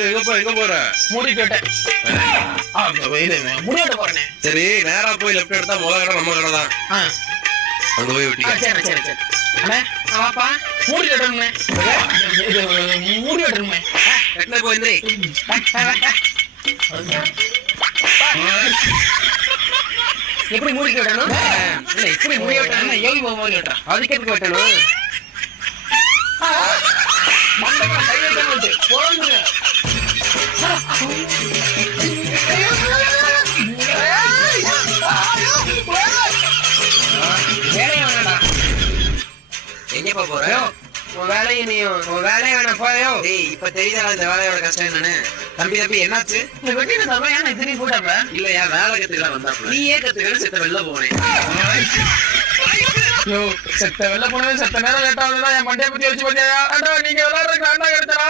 எங்க போற? முடி கேட்டேன். முடி வெட்ட போறேன். சரி, நேரா போய் லெஃப்ட் எடுத்தா முதல் கடை நம்ம கடை தான். அங்க போய் வெட்டிக்க. சரி சரி சரி. அண்ணே வாப்பா, முடி வெட்டணுமே. முடி வெட்டணுமே. வெட்டின போய் எந்திரி. எப்படி முடி வெட்டணும்? இல்ல இப்படி முடி வெட்டணும். யோகி பாபா முடி வெட்டணும். அதுக்கு எதுக்கு வெட்டணும்? மண்டபா கை வைக்கணும். போடுங்க. எங்கப்பா போற? உன் வேலையை நீயும் உன் வேலையை வேணா போயோ. இப்ப தெரியுதா இந்த வேலையோட கஷ்டம் என்னன்னு? தம்பி என்னாச்சு? இந்த வெட்டின தப்பா ஏன் திரும்பி போட்டாப்ப? இல்லையா, வேலை கத்துக்கலாம் வந்தாப்ப. நீ ஏன் கத்துக்கணும்? செத்த வெளில போனேன். செத்த வெளில போனது செத்த நேரம் லேட்டா வந்தா என் மண்டைய பத்தி வச்சு பாத்தியா? நீங்க விளையாடுறதுக்கு அண்ணா கிடைச்சா